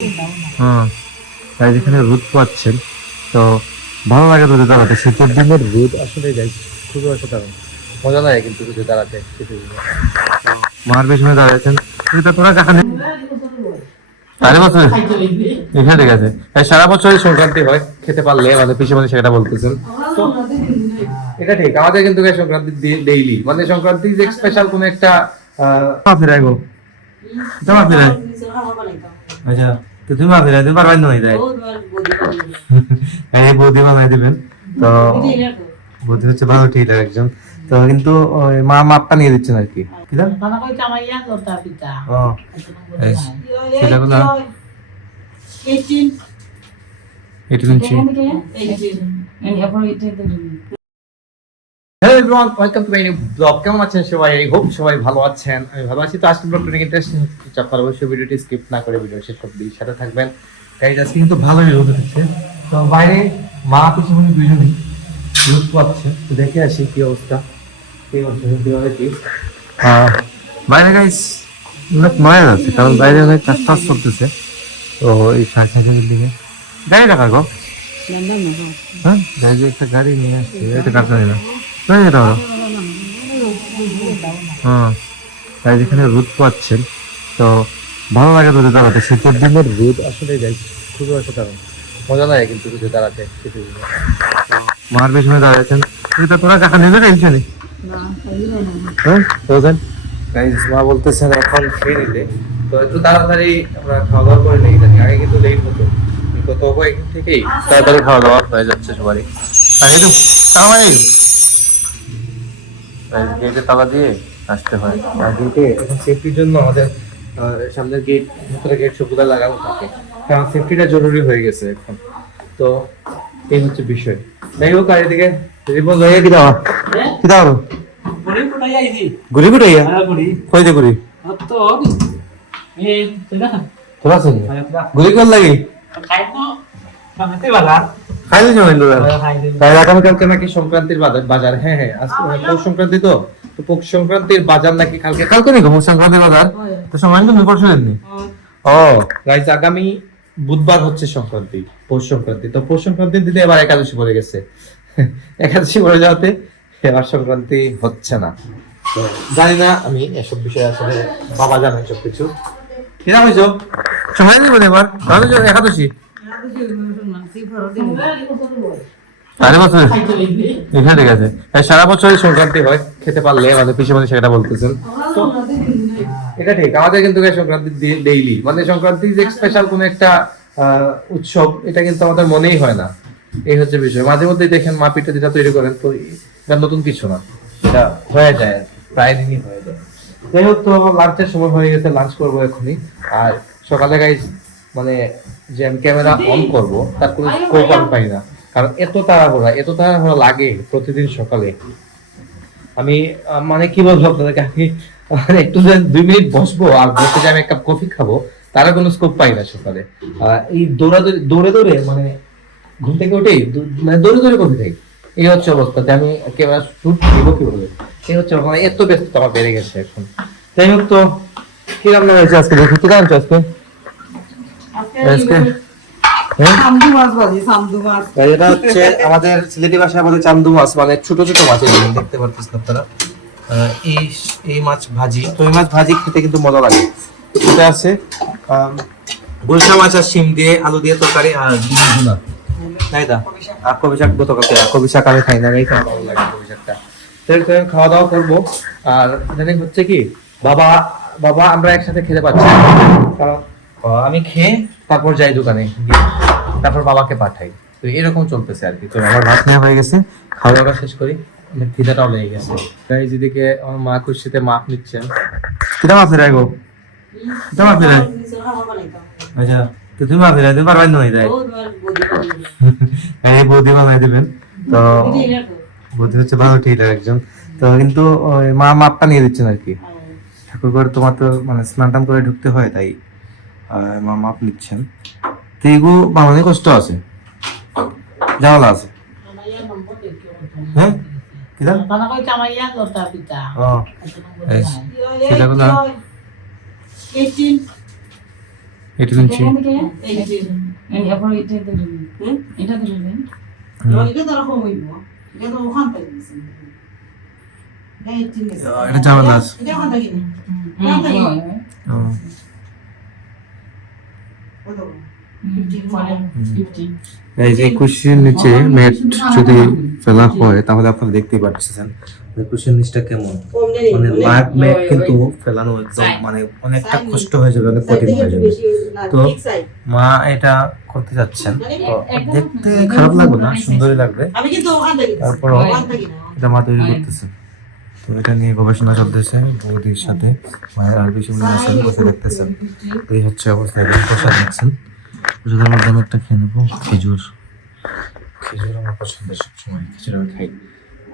হ্যাঁ, তাই যেখানে রোদ পাচ্ছেন তো ভালো লাগে রোদে দাঁড়াতে। শীতের দিনের রোদ আসলে যাই খুবই অসাধারণ মজা লাগে কিন্তু রোদে দাঁড়াতে শীতের দিনে। মার পেছনে দাঁড়াচ্ছেন এটা তোরা কাখানে 4 বছর এখানে ঠিক আছে। তাই সারা বছরই সংক্রান্তি হয় খেতে পারলে আমাদের পিসিমণি সেটা বলতেছেন। তো এটা ঠিক আমাদের কিন্তু সংক্রান্তি ডেইলি মানে সংক্রান্তি যে স্পেশাল কোন একটা ফিরাই গো জমা ফিরাই। আচ্ছা তো তুমি ফিরাই তুমি পারবেন না তাই এই বৌদি বানাই দিবেন। তো বৌদি হচ্ছে ভালো টেইলার একজন। তো কিন্তু মা মাপটা নিয়ে দিচ্ছেন আর কি সেটাগুলো 18 inch. Hello everyone, welcome to my new blog. কেমন আছেন সবাই? আই হোপ সবাই ভালো আছেন। আমি ভালো আছি। তো আজকে ব্লগটা অনেক ইন্টারেস্টিং হচ্ছে। আপনারা অবশ্যই ভিডিওটি স্কিপ না করে ভিডিও শেষ অবধি সাথে থাকবেন। গাইজ আজকে কিন্তু ভালোই রোদ হচ্ছে। তো বাইরে মা পিছনে দুইজনই রোদ পাচ্ছে। তো দেখে আসি কি অবস্থা কিভাবে কি বাইরে গাইজ অনেক নয়া আছে, কারণ বাইরে অনেক কাজ টাজ চলতেছে। তো এই শাকের দিকে গাড়ি রাখা গো। হ্যাঁ গাড়ি একটা গাড়ি নিয়ে আসছে, এটা কাটতে না হ্যাঁ। তাই যেখানে রোদ পাচ্ছেন তো ভালো লাগে রোদে দাঁড়াতে। শীতের দিনের রোদ আসলে যাই খুবই অসাধারণ মজা লাগে কিন্তু রোদে দাঁড়াতে শীতের দিনে। মার পেছনে দাঁড়াচ্ছেন এটা তোরা কাকা নেবে টেনশন নেই। হ্যাঁ মা বলতেছেন এখন খেয়ে নিতে, তো একটু তাড়াতাড়ি আমরা খাওয়া দাওয়া করে নিই। আগে কিন্তু লেট হতো, গত কয়েকদিন থেকেই তাড়াতাড়ি খাওয়া দাওয়া হয়ে যাচ্ছে সবারই। আর একটু তাড়াতাড়ি গেটে তালা দিয়ে আসতে হয়। আর গেটে এখন সেফটির জন্য আমাদের সামনের গেট ভিতরে গেট সবগুলো লাগানো থাকে, কারণ সেফটিটা জরুরি হয়ে গেছে এখন। তো এই হচ্ছে বিষয়। যাই হোক আর এদিকে রিপোর্ট হয়ে কি দাও কি দাও ঘুরি ঘুরাইয়া কই দে ঘুরি তোরা শুন ঘুরি কর লাগি খাইলে আগামীকালকে নাকি সংক্রান্তির বাজার। হ্যাঁ হ্যাঁ আজকে পৌষ সংক্রান্তি। তো পৌষ সংক্রান্তির বাজার নাকি কালকে কালকে নাকি পৌষ সংক্রান্তির বাজার। তো সংক্রান্তি পরশু দিন। ও গাইস আগামী বুধবার হচ্ছে সংক্রান্তি, পৌষ সংক্রান্তি। তো পৌষ সংক্রান্তির দিনে এবার একাদশী পড়ে গেছে। একাদশী পড়ে যাওয়াতে এবার সংক্রান্তি হচ্ছে না। তো জানি না আমি এসব বিষয়ে, আসলে বাবা জানে সবকিছু। কিনা হয়েছ সময় নেই এবার একাদশী 4 বছর এখানে ঠিক আছে। সারা বছরই সংক্রান্তি হয় খেতে পারলে আমাদের পিসিমণি সেটা বলতেছেন। তো এটা ঠিক আমাদের কিন্তু সংক্রান্তি ডেইলি মানে সংক্রান্তি যে স্পেশাল কোন একটা উৎসব এটা কিন্তু আমাদের মনেই হয় না। এই হচ্ছে বিষয়। মাঝে মধ্যে দেখেন মা পিঠা যেটা তৈরি করেন, তো এটা নতুন কিছু না, এটা হয়ে যায় প্রায় দিনই হয়ে যায়। যাই হোক তো লাঞ্চের সময় হয়ে গেছে, লাঞ্চ করবো এখনই। আর সকালে গাইজ মানে যে আমি ক্যামেরা অন করব তার কোনো স্কোপ আমি পাই না, কারণ এত তাড়াহুড়া লাগে প্রতিদিন সকালে। আমি মানে কি বলবো আপনাদেরকে, আমি মানে একটু 2 মিনিট বসবো আর বসে যে আমি এক কাপ কফি খাবো তার কোনো স্কোপ পাই না সকালে। এই দৌড়ে দৌড়ে মানে ঘুম থেকে উঠেই মানে দৌড়ে কফি খাই। এই হচ্ছে অবস্থাতে আমি ক্যামেরা শুট দিব কিভাবে, এই হচ্ছে মানে এত ব্যস্ততা আমার বেড়ে গেছে এখন। যাই হোক তো কি রান্না হয়েছে আজকে? দেখো কি রান্না আজকে? এটা হচ্ছে আমাদের সিলেটি ভাষায় বলে চান্দু মাছ, মানে ছোট ছোট মাছ দেখতে পাচ্ছেন আপনারা। এই মাছ ভাজি, তো এই মাছ ভাজি খেতে কিন্তু মজা লাগে। এটা আছে গুলশা মাছ আর শিম দিয়ে আলু দিয়ে তরকারি আর ভুনা, তাই না? আর কবি শাক গতকালকে, কবি শাক আমি খাই না, এই খাওয়া ভালো লাগে কবি শাকটা। খাওয়া দাওয়া করবো। আর জানি হচ্ছে কি বাবা আমরা একসাথে খেতে পাচ্ছি, কারণ আমি খেয়ে তারপর যাই দোকানে, তারপর বাবাকে পাঠাই। তো এরকম চলতেছে আর কি। তো আমার ভাত নেওয়া হয়ে গেছে, খাওয়া দাওয়া শেষ করি, খিদাটাও লেগে গেছে। তাই যেদিকে আমার মা খুশিতে মাপ নিচ্ছেন। কিটা মাপ ফেরাই গো কিটা মাপ ফেরাই। আচ্ছা তো তুমি মাপ ফেরাই তুমি পারবেন না তাই এই বৌদি বানাই দিবেন। তো বৌদি হচ্ছে ভালো টেইলার একজন। তো কিন্তু মা মাপটা নিয়ে দিচ্ছেন আর কি। ঠাকুর ঘরে তোমার তো মানে স্নান টান করে ঢুকতে হয়, তাই মা মাপ নিচ্ছেন। তো এগুলো বানানো কষ্ট আছে, ঝামেলা আছে। হ্যাঁ এটা নিচে এখান থেকে এই এরপর এটা দিলেন এটা দিলেন এটা যাবে না এই যে কুশির নিচে ম্যাট যদি ফেলা হয় তাহলে আপনারা দেখতেই পাচ্ছেন কুশির নিচটা কেমন, মানে লাগ ম্যাট কিন্তু ফেলানো একদম মানে অনেকটা কষ্ট হয়ে যাবে, অনেক কঠিন হয়ে যাবে। তো মা এটা করতে যাচ্ছেন, তো দেখতে খারাপ লাগবে না, সুন্দরই লাগবে। তারপর এটা মা তৈরি করতেছে, তো এটা নিয়ে গবেষণা চলতেছে বৌদির সাথে। মায়ের আর বেশি মনে আছেন, বসে দেখতেছেন। এই হচ্ছে অবস্থা। প্রসাদ দেখছেন, প্রসাদের মধ্যে আমি একটা খেয়ে নেবো খেজুর। খেজুর আমার পছন্দের, সবসময় খেজুর আমি খাই।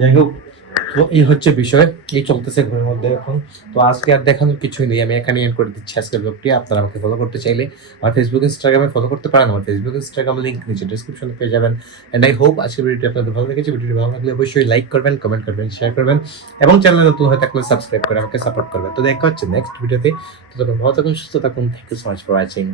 যাই হোক, তো এই হচ্ছে বিষয়, এই চলতেছে ঘরের মধ্যে এখন। তো আজকে আর দেখানোর কিছুই নেই, আমি এখানে এন্ড করে দিচ্ছি আজকের ব্লগটি। আপনারা আমাকে ফলো করতে চাইলে আমার ফেসবুক ইনস্টাগ্রামে ফলো করতে পারেন। আমার ফেসবুক ইনস্টাগ্রাম লিংক নিচে ডিসক্রিপশনে পেয়ে যাবেন। এন্ড আই হোপ আজকের ভিডিওটি আপনাদের ভালো লেগেছে। ভিডিওটি ভালো লাগলে অবশ্যই লাইক করবেন, কমেন্ট করবেন, শেয়ার করবেন এবং চ্যানেলে নতুন হয়ে থাকলে সাবস্ক্রাইব করে আমাকে সাপোর্ট করবেন। তো দেখা হচ্ছে নেক্সট ভিডিওতে। ততক্ষণ ভালো থাকুন, সুস্থ থাকুন। Thank you so much for watching.